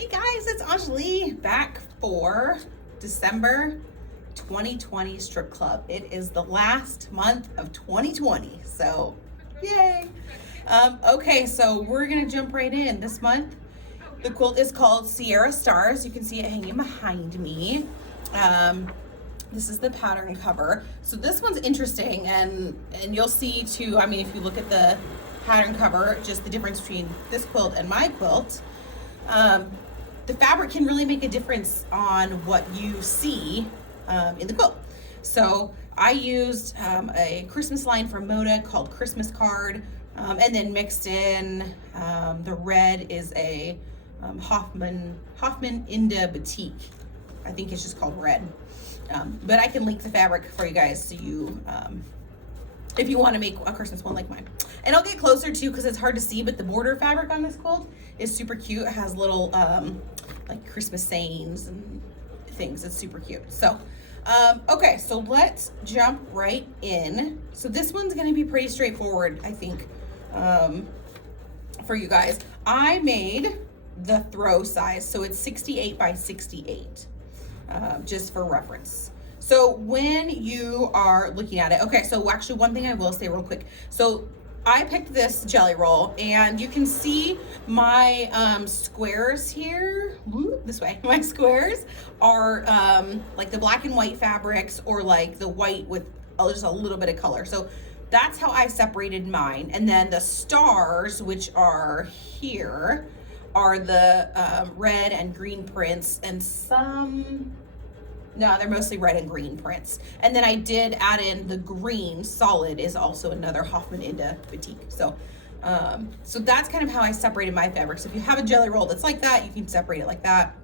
Hey guys, it's Enjoli back for December 2020 strip club. It is the last month of 2020, so yay. Okay, so we're gonna jump right in. This month, the quilt is called Sierra Stars. You can see it hanging behind me. This is the pattern cover. So this one's interesting, and you'll see too, I mean, if you look at the pattern cover, just the difference between this quilt and my quilt. The fabric can really make a difference on what you see in the quilt. So I used a Christmas line from Moda called Christmas Card, and then mixed in the red is a Hoffman Inda Batik. I think it's just called red. But I can link the fabric for you guys so you, if you want to make a Christmas one like mine. And I'll get closer too because it's hard to see, but the border fabric on this quilt is super cute. It has little like Christmas sayings and things. It's super cute. So, okay, so let's jump right in. So this one's going to be pretty straightforward, I think, for you guys. I made the throw size, so it's 68 by 68, just for reference. So when you are looking at it, okay, so actually one thing I will say real quick. So I picked this jelly roll, and you can see my squares here, this way. My squares are like the black and white fabrics, or like the white with just a little bit of color. So that's how I separated mine. And then the stars, which are here, are the red and green prints, and no, they're mostly red and green prints. And then I did add in the green solid is also another Hoffman Inda Batik. So, so that's kind of how I separated my fabrics. If you have a jelly roll that's like that, you can separate it like that.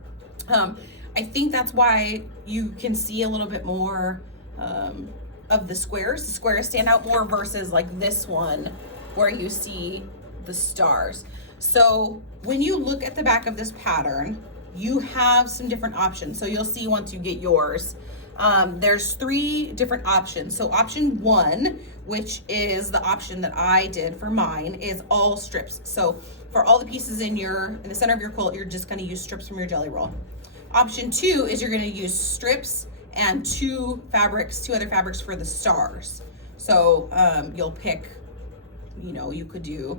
I think that's why you can see a little bit more of the squares. The squares stand out more versus like this one where you see the stars. So when you look at the back of this pattern, you have some different options. So you'll see once you get yours, there's 3 different options. So option 1, which is the option that I did for mine, is all strips. So for all the pieces in the center of your quilt, you're just gonna use strips from your jelly roll. Option 2 is you're gonna use strips and 2 other fabrics for the stars. So you'll pick, you could do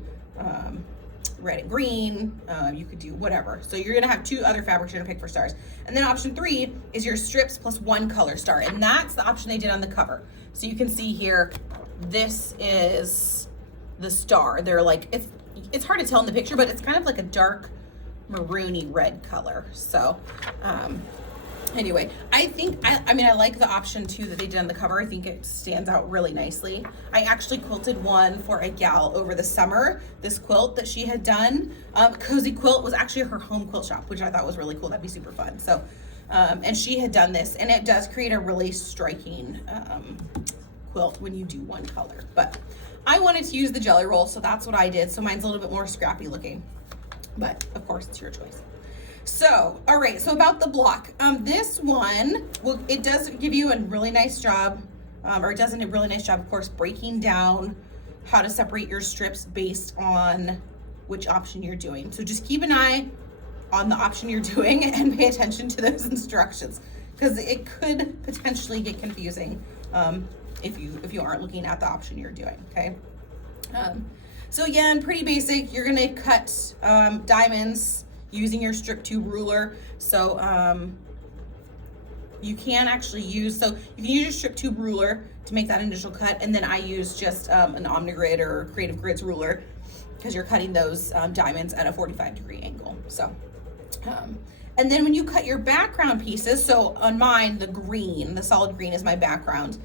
red and green, you could do whatever. So you're gonna have 2 other fabrics you're gonna pick for stars. And then option 3 is your strips plus 1 color star. And that's the option they did on the cover. So you can see here, this is the star. They're like, it's hard to tell in the picture, but it's kind of like a dark maroony red color. So, anyway, I think, I like the option 2 that they did on the cover. I think it stands out really nicely. I actually quilted one for a gal over the summer. This quilt that she had done, Cozy Quilt, was actually her home quilt shop, which I thought was really cool. That'd be super fun. So, and she had done this, and it does create a really striking quilt when you do one color. But I wanted to use the jelly roll, so that's what I did. So mine's a little bit more scrappy looking, but of course it's your choice. So, all right, so about the block. This one, it does give you a really nice job, or it does a really nice job, of course, breaking down how to separate your strips based on which option you're doing. So just keep an eye on the option you're doing and pay attention to those instructions, because it could potentially get confusing if you aren't looking at the option you're doing, okay? So again, pretty basic. You're gonna cut diamonds using your strip tube ruler. So you can actually use your strip tube ruler to make that initial cut, and then I use just an OmniGrid or Creative Grids ruler, because you're cutting those diamonds at a 45-degree angle. So and then when you cut your background pieces, so on mine, the solid green is my background.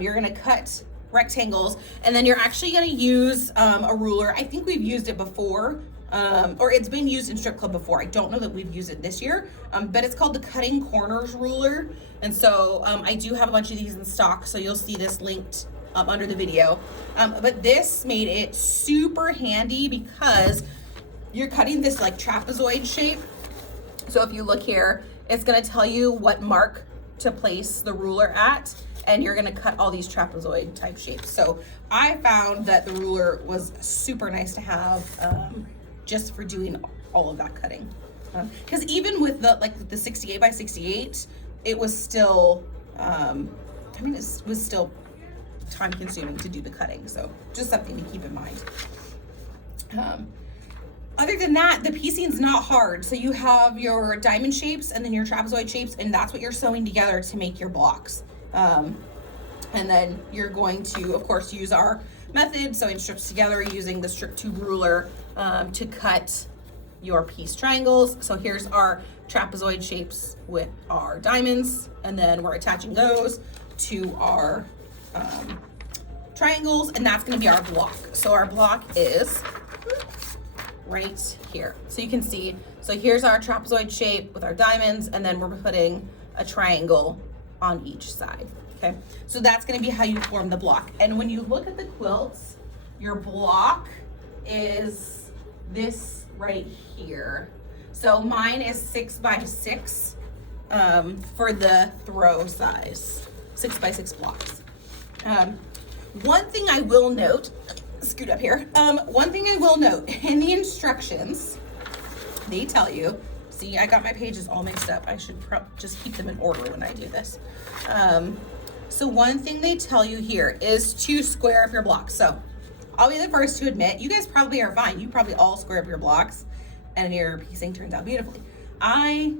You're gonna cut rectangles, and then you're actually gonna use a ruler. I think we've used it before, or it's been used in strip club before. I don't know that we've used it this year, but it's called the Cutting Corners ruler. And so I do have a bunch of these in stock, so you'll see this linked under the video. But this made it super handy because you're cutting this like trapezoid shape. So if you look here, it's gonna tell you what mark to place the ruler at, and you're gonna cut all these trapezoid type shapes. So I found that the ruler was super nice to have just for doing all of that cutting. Because even with the 68 by 68, it was still, I mean, it was still time consuming to do the cutting. So just something to keep in mind. Other than that, the piecing's not hard. So you have your diamond shapes and then your trapezoid shapes, and that's what you're sewing together to make your blocks. And then you're going to, of course, use our method, sewing strips together using the strip tube ruler to cut your piece triangles. So here's our trapezoid shapes with our diamonds, and then we're attaching those to our triangles, and that's going to be our block. So our block is right here. So you can see, so here's our trapezoid shape with our diamonds, and then we're putting a triangle on each side. Okay, so that's going to be how you form the block. And when you look at the quilts, your block is this right here. So mine is 6 by 6 for the throw size, 6 by 6 blocks. One thing I will note, scoot up here. One thing I will note, in the instructions, they tell you, see, I got my pages all mixed up. I should just keep them in order when I do this. So one thing they tell you here is to square up your blocks. So I'll be the first to admit, you guys probably are fine. You probably all square up your blocks and your piecing turns out beautifully. I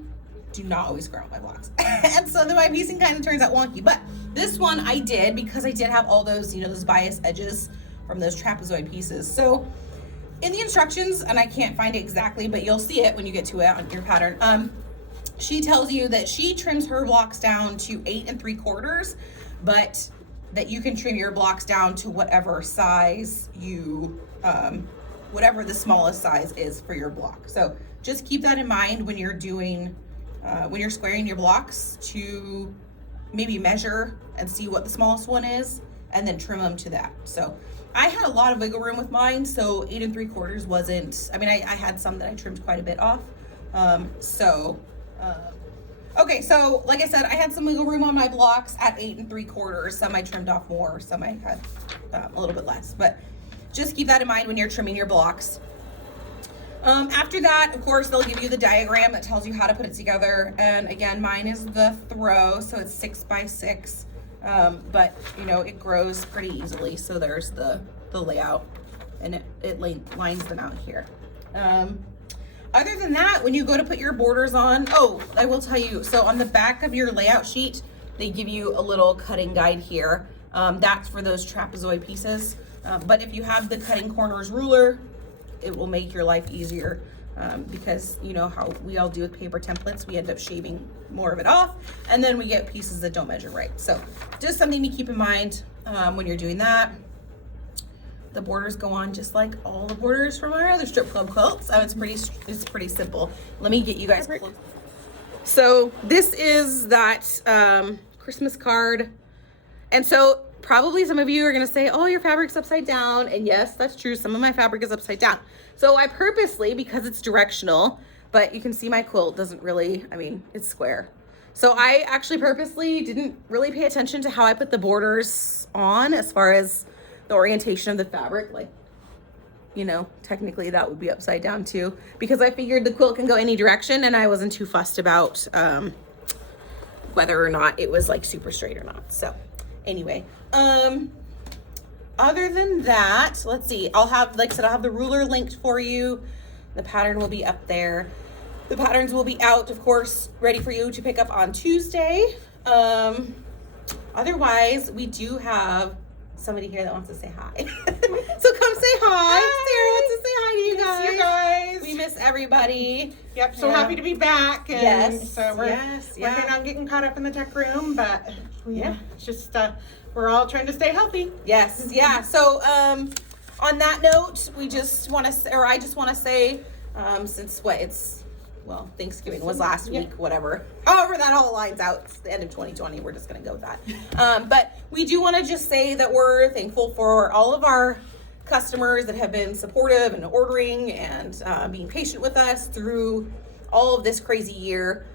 do not always square up my blocks. And so then my piecing kind of turns out wonky. But this one I did, because I did have all those, you know, those bias edges from those trapezoid pieces. So in the instructions, and I can't find it exactly, but you'll see it when you get to it on your pattern. She tells you that she trims her blocks down to 8 3/4, but that you can trim your blocks down to whatever size you, whatever the smallest size is for your block. So just keep that in mind when you're doing, when you're squaring your blocks, to maybe measure and see what the smallest one is and then trim them to that. So I had a lot of wiggle room with mine, so 8 3/4 wasn't, I mean, I had some that I trimmed quite a bit off. Okay, so like I said, I had some wiggle room on my blocks at 8 3/4. Some I trimmed off more, some I had a little bit less, but just keep that in mind when you're trimming your blocks. After that, of course, they'll give you the diagram that tells you how to put it together. And again, mine is the throw, so it's 6 by 6. But you know, it grows pretty easily. So there's the layout, and it lines them out here. Other than that, when you go to put your borders on, oh, I will tell you, so on the back of your layout sheet, they give you a little cutting guide here. That's for those trapezoid pieces. But if you have the cutting corners ruler, it will make your life easier, because you know how we all do with paper templates, we end up shaving more of it off, and then we get pieces that don't measure right. So just something to keep in mind when you're doing that. The borders go on just like all the borders from our other strip club quilts. It's pretty simple. Let me get you guys close. So this is that Christmas card, and so probably some of you are gonna say, oh, your fabric's upside down. And yes, that's true. Some of my fabric is upside down. So I purposely, because it's directional, but you can see my quilt doesn't really, I mean, it's square. So I actually purposely didn't really pay attention to how I put the borders on as far as the orientation of the fabric. Like, you know, technically that would be upside down too, because I figured the quilt can go any direction, and I wasn't too fussed about whether or not it was like super straight or not. So anyway, other than that, let's see, I'll have, like I said, I'll have the ruler linked for you. The pattern will be up there. The patterns will be out, of course, ready for you to pick up on Tuesday. Otherwise, we do have somebody here that wants to say hi. So come say hi. Sarah wants to say hi to you guys. You guys. We miss everybody. Yep, so happy to be back. And yes. So we're working on getting caught up in the tech room, but it's just, we're all trying to stay healthy. Yes, yeah. So on that note, we just want to, or I just want to say, since well, Thanksgiving was last week, whatever. However that all lines out, it's the end of 2020. We're just going to go with that. But we do want to just say that we're thankful for all of our customers that have been supportive and ordering and being patient with us through all of this crazy year.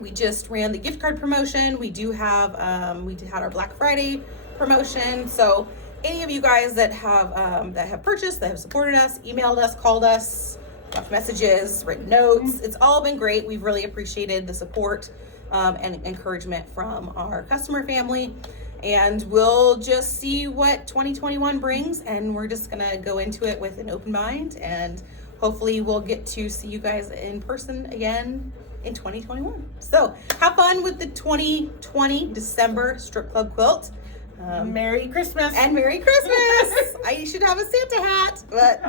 We just ran the gift card promotion. We do have, we had our Black Friday promotion. So any of you guys that have purchased, that have supported us, emailed us, called us, left messages, written notes. It's all been great. We've really appreciated the support and encouragement from our customer family. And we'll just see what 2021 brings. And we're just going to go into it with an open mind. And hopefully we'll get to see you guys in person again in 2021. So have fun with the 2020 December strip club quilt. Merry Christmas. And Merry Christmas. I should have a Santa hat, but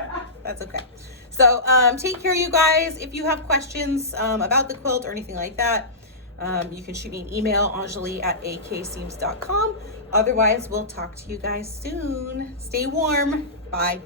that's okay. So take care, you guys. If you have questions about the quilt or anything like that, you can shoot me an email, Enjoli@akseams.com. Otherwise, we'll talk to you guys soon. Stay warm. Bye.